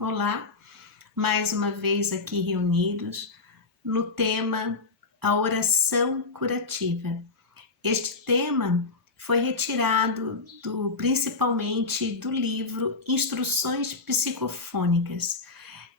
Olá, mais uma vez aqui reunidos no tema a oração curativa. Este tema foi retirado principalmente do livro Instruções Psicofônicas.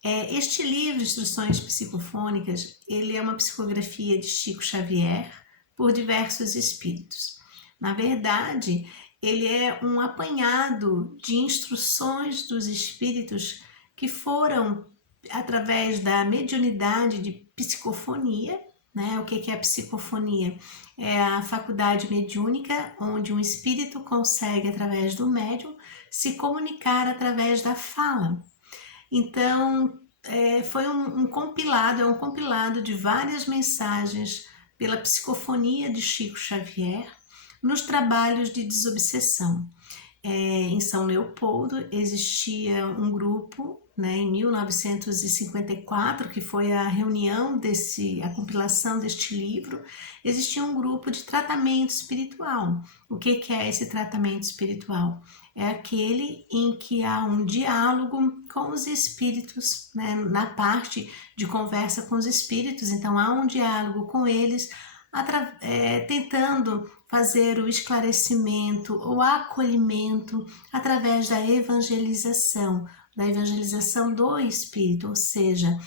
Este livro, Instruções Psicofônicas, ele é uma psicografia de Chico Xavier por diversos espíritos. Na verdade, ele é um apanhado de instruções dos espíritos que foram através da mediunidade de psicofonia, né? O que é a psicofonia? É a faculdade mediúnica onde um espírito consegue, através do médium, se comunicar através da fala. Então, foi um compilado, é um compilado de várias mensagens pela psicofonia de Chico Xavier nos trabalhos de desobsessão. Em São Leopoldo existia um grupo, né, em 1954, que foi a reunião a compilação deste livro, existia um grupo de tratamento espiritual. O que é esse tratamento espiritual? É aquele em que há um diálogo com os espíritos, né, na parte de conversa com os espíritos, então há um diálogo com eles, tentando fazer o esclarecimento, o acolhimento através da evangelização do espírito, ou seja,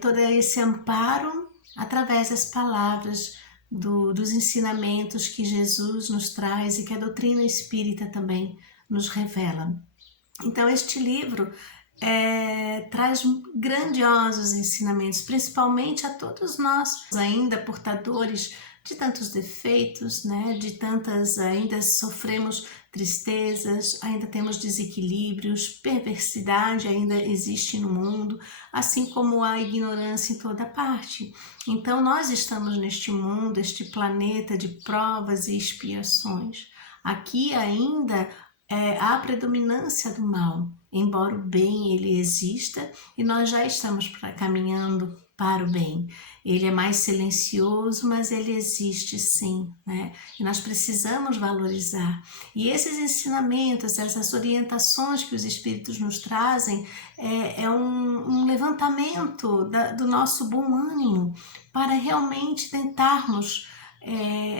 todo esse amparo através das palavras dos ensinamentos que Jesus nos traz e que a doutrina espírita também nos revela. Então este livro traz grandiosos ensinamentos, principalmente a todos nós, ainda portadores de tantos defeitos, né? Ainda sofremos tristezas, ainda temos desequilíbrios, perversidade ainda existe no mundo, assim como a ignorância em toda parte. Então nós estamos neste mundo, este planeta de provas e expiações. Aqui ainda há a predominância do mal, embora o bem ele exista e nós já estamos caminhando para o bem. Ele é mais silencioso, mas ele existe sim, né? E nós precisamos valorizar. E esses ensinamentos, essas orientações que os espíritos nos trazem, é um levantamento do nosso bom ânimo para realmente tentarmos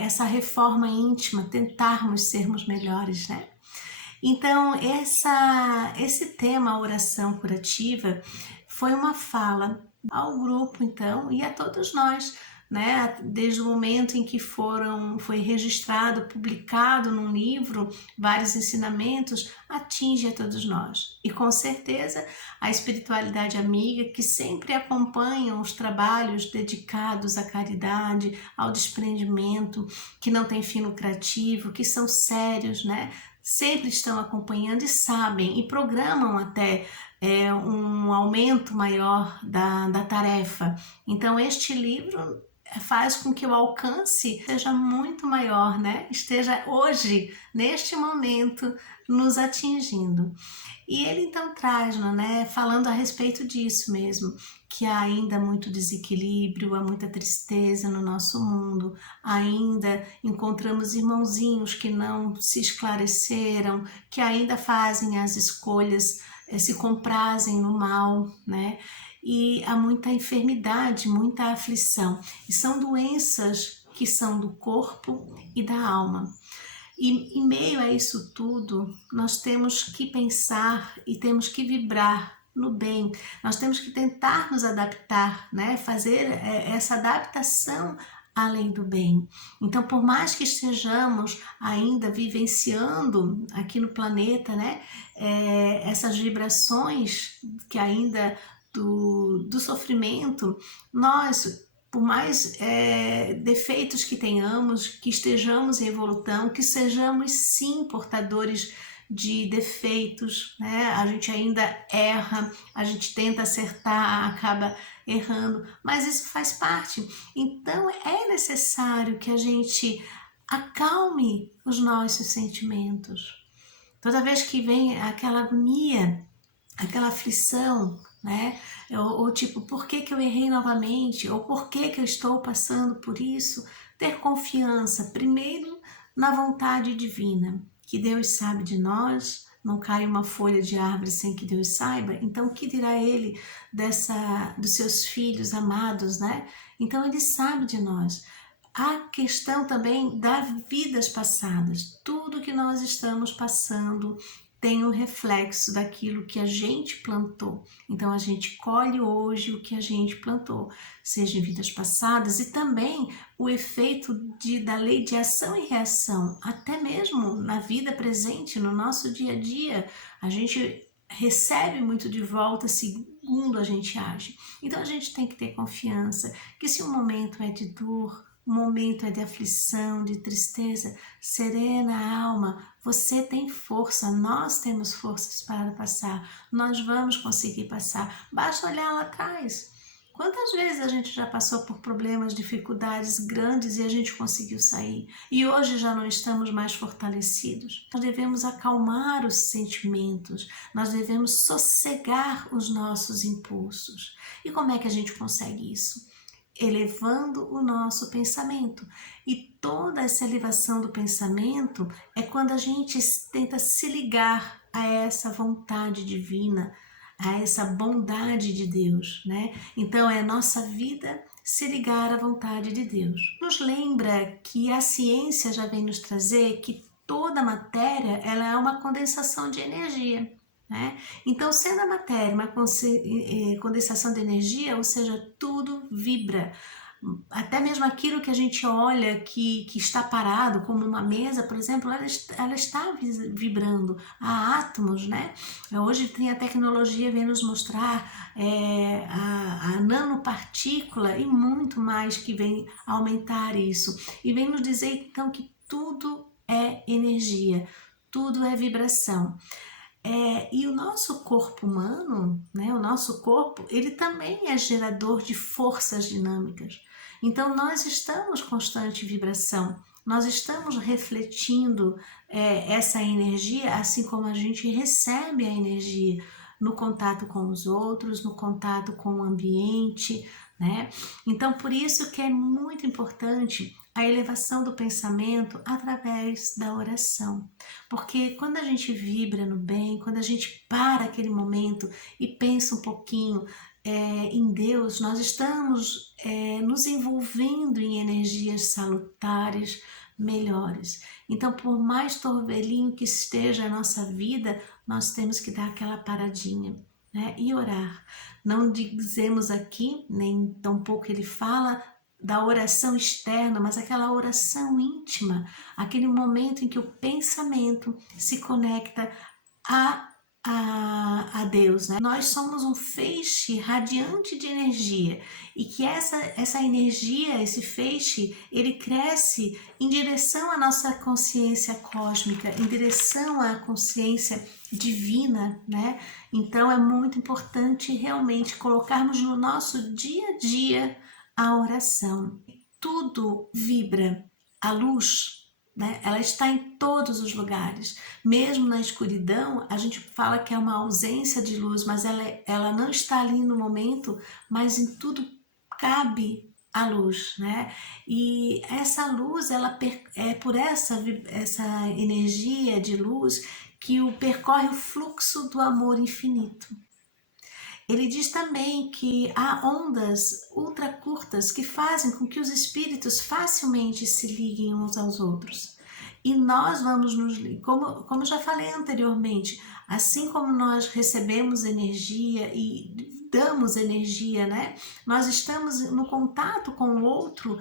essa reforma íntima, tentarmos sermos melhores, né? Então, esse tema, a oração curativa, foi uma fala ao grupo, então, e a todos nós, né? Desde o momento em que foi registrado, publicado num livro, vários ensinamentos, atinge a todos nós. E com certeza, a espiritualidade amiga, que sempre acompanha os trabalhos dedicados à caridade, ao desprendimento, que não tem fim lucrativo, que são sérios, né? Sempre estão acompanhando e sabem e programam até um aumento maior da tarefa. Então este livro faz com que o alcance seja muito maior, né? Esteja hoje, neste momento, nos atingindo. E ele então traz, né, falando a respeito disso mesmo, que há ainda muito desequilíbrio, há muita tristeza no nosso mundo, ainda encontramos irmãozinhos que não se esclareceram, que ainda fazem as escolhas, se comprazem no mal, né? E há muita enfermidade, muita aflição. E são doenças que são do corpo e da alma. E em meio a isso tudo, nós temos que pensar e temos que vibrar no bem. Nós temos que tentar nos adaptar, né? Fazer essa adaptação além do bem. Então, por mais que estejamos ainda vivenciando aqui no planeta, né? Essas vibrações que ainda do sofrimento, nós, por mais defeitos que tenhamos, que estejamos em evolução, que sejamos sim portadores de defeitos, né? A gente ainda erra, a gente tenta acertar, acaba errando, mas isso faz parte. Então é necessário que a gente acalme os nossos sentimentos. Toda vez que vem aquela agonia, aquela aflição, né? Ou tipo, por que eu errei novamente? Ou por que eu estou passando por isso? Ter confiança, primeiro, na vontade divina, que Deus sabe de nós, não cai uma folha de árvore sem que Deus saiba, então o que dirá ele dos seus filhos amados, né? Então ele sabe de nós. A questão também das vidas passadas, tudo que nós estamos passando tem um reflexo daquilo que a gente plantou. Então a gente colhe hoje o que a gente plantou, seja em vidas passadas, e também o efeito da lei de ação e reação, até mesmo na vida presente, no nosso dia a dia, a gente recebe muito de volta segundo a gente age. Então a gente tem que ter confiança que se um momento é de dor, um momento é de aflição, de tristeza, serena a alma, você tem força, nós temos forças para passar, nós vamos conseguir passar, basta olhar lá atrás. Quantas vezes a gente já passou por problemas, dificuldades grandes e a gente conseguiu sair? E hoje já não estamos mais fortalecidos. Nós devemos acalmar os sentimentos, nós devemos sossegar os nossos impulsos. E como é que a gente consegue isso? Elevando o nosso pensamento. E toda essa elevação do pensamento é quando a gente tenta se ligar a essa vontade divina, a essa bondade de Deus, né? Então é nossa vida se ligar à vontade de Deus. Nos lembra que a ciência já vem nos trazer que toda matéria ela é uma condensação de energia. Né? Então, sendo a matéria uma condensação de energia, ou seja, tudo vibra. Até mesmo aquilo que a gente olha que está parado, como uma mesa, por exemplo, ela está vibrando. Há átomos, né? Hoje tem a tecnologia vem nos mostrar a nanopartícula e muito mais que vem aumentar isso. E vem nos dizer, então, que tudo é energia, tudo é vibração. E o nosso corpo humano, né, o nosso corpo, ele também é gerador de forças dinâmicas. Então nós estamos em constante vibração, nós estamos refletindo essa energia, assim como a gente recebe a energia no contato com os outros, no contato com o ambiente, né? Então por isso que é muito importante a elevação do pensamento através da oração. Porque quando a gente vibra no bem, quando a gente para aquele momento e pensa um pouquinho em Deus, nós estamos nos envolvendo em energias salutares, melhores. Então, por mais torvelinho que esteja a nossa vida, nós temos que dar aquela paradinha, né? E orar. Não dizemos aqui, nem tampouco ele fala da oração externa, mas aquela oração íntima, aquele momento em que o pensamento se conecta a Deus, né? Nós somos um feixe radiante de energia e que essa energia, esse feixe, ele cresce em direção à nossa consciência cósmica, em direção à consciência divina, né? Então é muito importante realmente colocarmos no nosso dia a dia a oração. Tudo vibra. A luz, né? Ela está em todos os lugares. Mesmo na escuridão, a gente fala que é uma ausência de luz, mas ela não está ali no momento, mas em tudo cabe a luz, né? E essa luz, ela é por essa energia de luz que percorre o fluxo do amor infinito. Ele diz também que há ondas ultra curtas que fazem com que os espíritos facilmente se liguem uns aos outros. E nós vamos como já falei anteriormente, assim como nós recebemos energia e damos energia, né? Nós estamos no contato com o outro,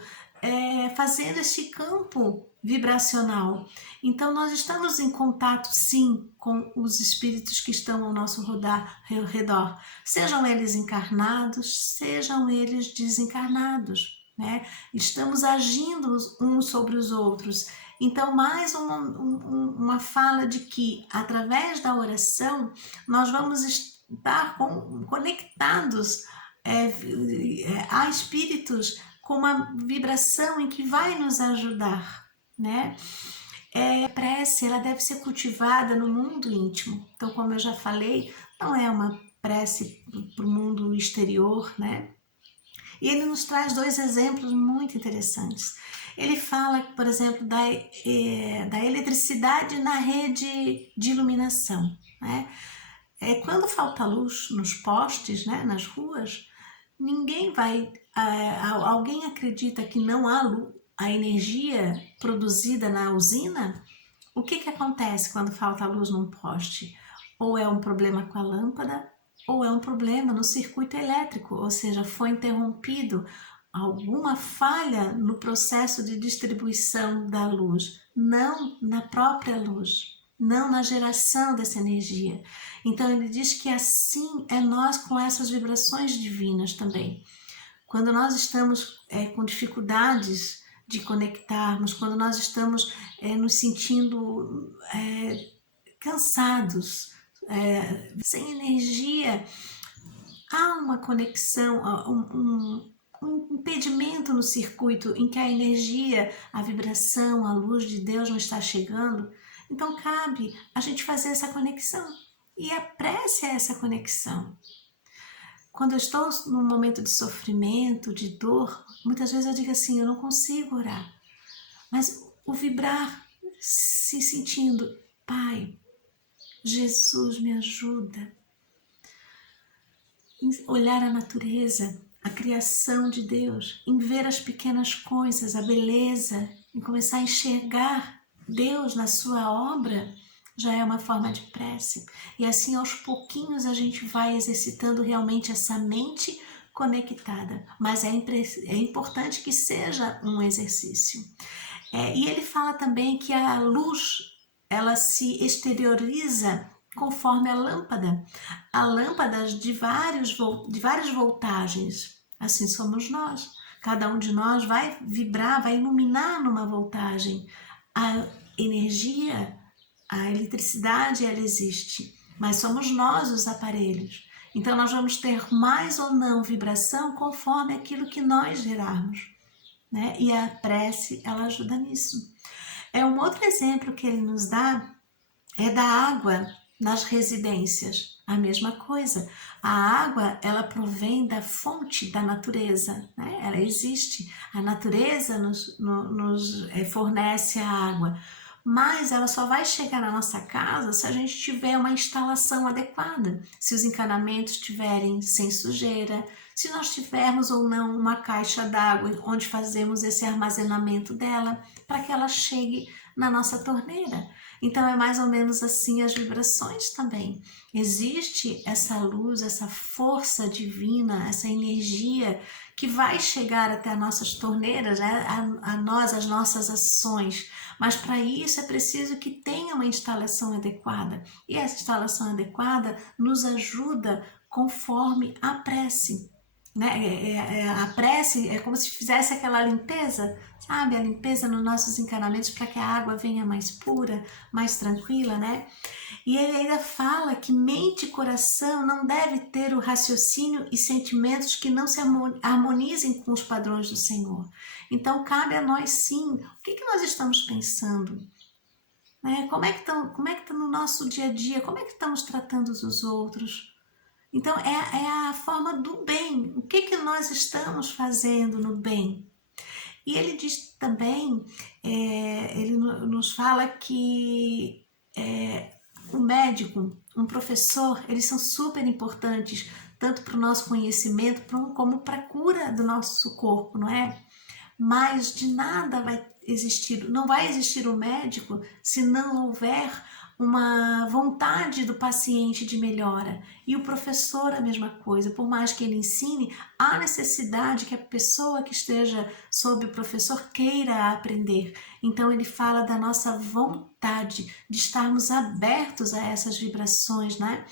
fazendo este campo vibracional. Então nós estamos em contato sim com os espíritos que estão ao nosso redor, sejam eles encarnados, sejam eles desencarnados, né? Estamos agindo uns sobre os outros. Então mais uma fala de que através da oração nós vamos estar conectados a espíritos com uma vibração em que vai nos ajudar, né? A prece, ela deve ser cultivada no mundo íntimo. Então, como eu já falei, não é uma prece para o mundo exterior, né? E ele nos traz dois exemplos muito interessantes. Ele fala, por exemplo, da eletricidade na rede de iluminação, né? Quando falta luz nos postes, né, nas ruas, ninguém vai... alguém acredita que não há a energia produzida na usina? O que acontece quando falta luz num poste? Ou é um problema com a lâmpada, ou é um problema no circuito elétrico, ou seja, foi interrompido alguma falha no processo de distribuição da luz, não na própria luz, não na geração dessa energia. Então ele diz que assim é nós com essas vibrações divinas também. Quando nós estamos com dificuldades de conectarmos, quando nós estamos nos sentindo cansados, sem energia, há uma conexão, um impedimento no circuito em que a energia, a vibração, a luz de Deus não está chegando. Então cabe a gente fazer essa conexão. E a prece é essa conexão. Quando eu estou num momento de sofrimento, de dor, muitas vezes eu digo assim, eu não consigo orar. Mas o vibrar, se sentindo, Pai, Jesus me ajuda. Olhar a natureza, a criação de Deus, em ver as pequenas coisas, a beleza, em começar a enxergar Deus na sua obra, já é uma forma de prece. E assim, aos pouquinhos, a gente vai exercitando realmente essa mente conectada. Mas é importante que seja um exercício. E ele fala também que a luz, ela se exterioriza conforme a lâmpada. Há lâmpadas de várias voltagens. Assim somos nós. Cada um de nós vai vibrar, vai iluminar numa voltagem. A energia, a eletricidade, ela existe, mas somos nós os aparelhos. Então nós vamos ter mais ou não vibração conforme aquilo que nós gerarmos, né? E a prece, ela ajuda nisso. Um outro exemplo que ele nos dá é da água nas residências. A mesma coisa. A água, ela provém da fonte da natureza, né? Ela existe. A natureza nos fornece a água. Mas ela só vai chegar na nossa casa se a gente tiver uma instalação adequada, se os encanamentos estiverem sem sujeira, se nós tivermos ou não uma caixa d'água onde fazemos esse armazenamento dela, para que ela chegue na nossa torneira. Então é mais ou menos assim as vibrações também. Existe essa luz, essa força divina, essa energia que vai chegar até as nossas torneiras, né? a nós, as nossas ações. Mas para isso é preciso que tenha uma instalação adequada. E essa instalação adequada nos ajuda conforme a prece. Né? A prece é como se fizesse aquela limpeza, sabe? A limpeza nos nossos encanamentos para que a água venha mais pura, mais tranquila, né? E ele ainda fala que mente e coração não deve ter o raciocínio e sentimentos que não se harmonizem com os padrões do Senhor. Então cabe a nós sim, o que nós estamos pensando? Né? Como é que está no nosso dia a dia? Como é que estamos tratando os outros? Então é a forma do bem. O que nós estamos fazendo no bem? E ele diz também, ele nos fala que o médico, um professor, eles são super importantes, tanto para o nosso conhecimento como para a cura do nosso corpo, não é? Mas de nada vai existir, não vai existir um médico se não houver uma vontade do paciente de melhora. E o professor a mesma coisa, por mais que ele ensine, há necessidade que a pessoa que esteja sob o professor queira aprender. Então ele fala da nossa vontade de estarmos abertos a essas vibrações, né?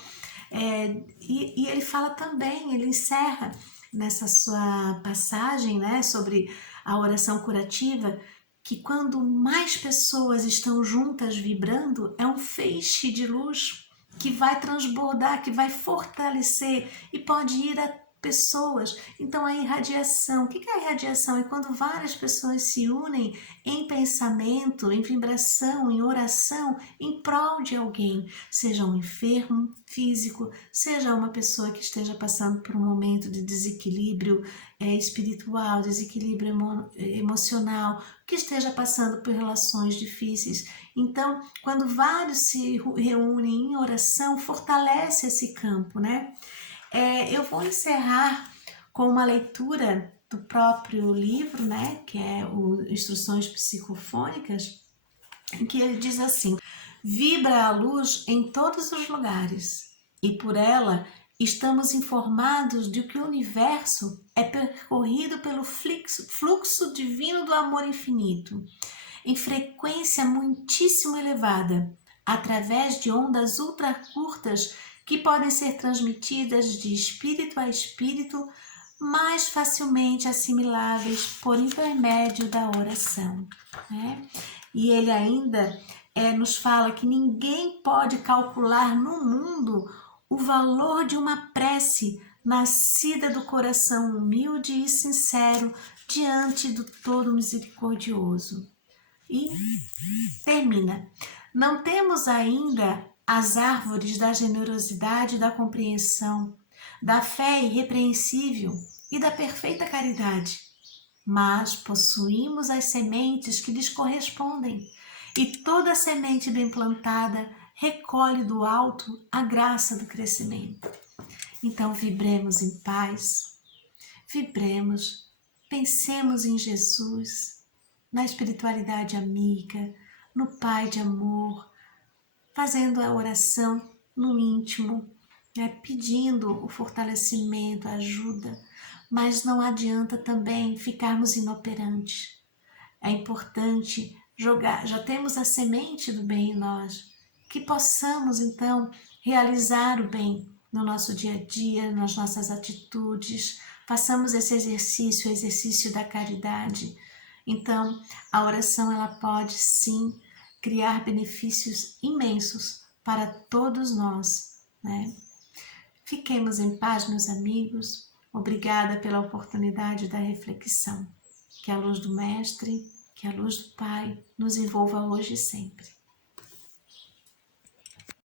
E ele fala também, ele encerra nessa sua passagem, né, sobre a oração curativa, que quando mais pessoas estão juntas vibrando, é um feixe de luz que vai transbordar, que vai fortalecer e pode ir a pessoas. Então a irradiação, o que é a irradiação? É quando várias pessoas se unem em pensamento, em vibração, em oração, em prol de alguém, seja um enfermo físico, seja uma pessoa que esteja passando por um momento de desequilíbrio espiritual, desequilíbrio emocional, que esteja passando por relações difíceis. Então, quando vários se reúnem em oração, fortalece esse campo, né? Eu vou encerrar com uma leitura do próprio livro, né, que é o Instruções Psicofônicas, em que ele diz assim: vibra a luz em todos os lugares, e por ela estamos informados de que o universo é percorrido pelo fluxo divino do amor infinito, em frequência muitíssimo elevada, através de ondas ultra curtas que podem ser transmitidas de espírito a espírito, mais facilmente assimiláveis por intermédio da oração, né? E ele ainda nos fala que ninguém pode calcular no mundo o valor de uma prece nascida do coração humilde e sincero diante do Todo Misericordioso. E termina: não temos ainda as árvores da generosidade e da compreensão, da fé irrepreensível e da perfeita caridade, mas possuímos as sementes que lhes correspondem, e toda semente bem plantada recolhe do alto a graça do crescimento. Então vibremos em paz, vibremos, pensemos em Jesus, na espiritualidade amiga, no Pai de amor, fazendo a oração no íntimo, né, pedindo o fortalecimento, a ajuda, mas não adianta também ficarmos inoperantes. É importante jogar, já temos a semente do bem em nós, que possamos então realizar o bem no nosso dia a dia, nas nossas atitudes, façamos esse exercício, o exercício da caridade. Então, a oração ela pode sim criar benefícios imensos para todos nós, né? Fiquemos em paz, meus amigos. Obrigada pela oportunidade da reflexão. Que a luz do Mestre, que a luz do Pai nos envolva hoje e sempre.